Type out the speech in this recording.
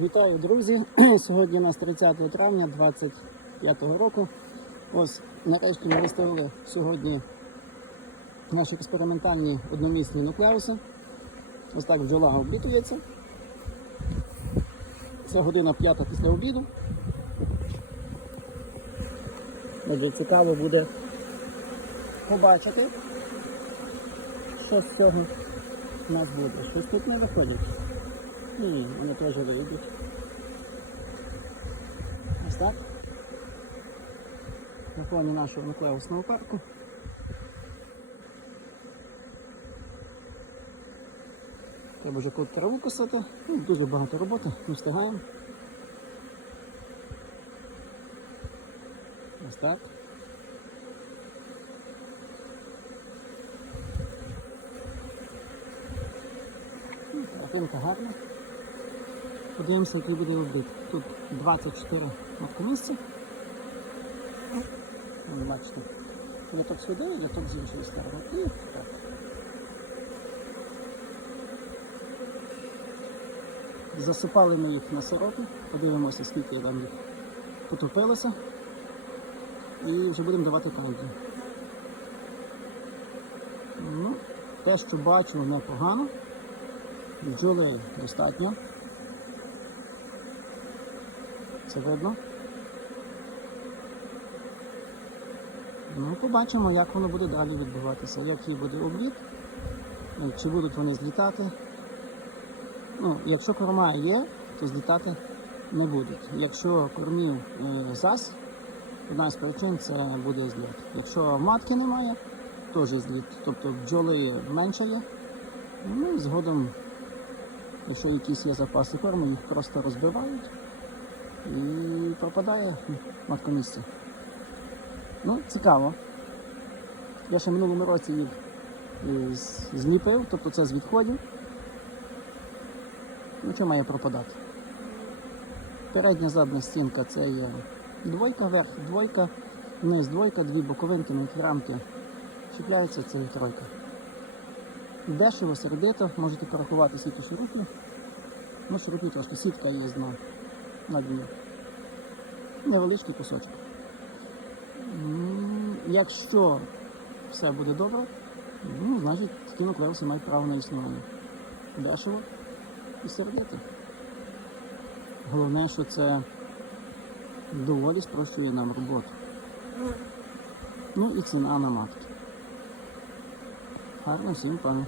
Вітаю, друзі! Сьогодні у нас 30 травня 25 року. Ось нарешті ми виставили сьогодні наші експериментальні одномісні нуклеуси. Ось так бджола облітується. Це година п'ята після обіду. Отже, цікаво буде побачити, що з цього у нас буде. Щось тут не виходить. Ні, вони теж вийдуть. Ось так. На фоні нашого нуклеусного парку. Треба вже тут траву косити. Ну, дуже багато роботи, не встигаємо. Ось так. Ну, Картинка гарна. Подивимося, який буде обід. Тут 24 місця. Ви бачите. Ляток сюди, ляток з іншої сторони. І так. Засипали ми їх на сиропи. Подивимося, скільки там їх потопилося. І вже будемо давати канді. Ну, те, що бачу, непогано. Бджоли достатньо. Це видно. Ну, побачимо, як воно буде далі відбуватися, який буде обліт, е, чи будуть вони злітати. Ну, якщо корма є, то злітати не будуть. Якщо кормів е, зас, одна з причин це буде зліт. Якщо матки немає, теж зліт. Тобто бджоли менше є. Ну і згодом, якщо якісь є запаси корму, їх просто розбивають і пропадає маткомісце. Ну, цікаво. Я ще минулому році їх е, зліпив, тобто це з відходів. Ну, що має пропадати? Передня задня стінка це є двойка, верх, двойка, низ двойка, дві боковинки, мілкі рамки. Чіпляється це тройка. Дешево, сердито, можете порахувати скільки шурупів. Ну, шурупів трошки, сітка є на, на дні. Невеличкий кусочок. Якщо все буде добре, ну, значить такі нуклеуси мають право на існування. Дешево і сердито. Головне, що це доволі спрощує нам роботу. Ну і ціна на матки. Гарно всім пане.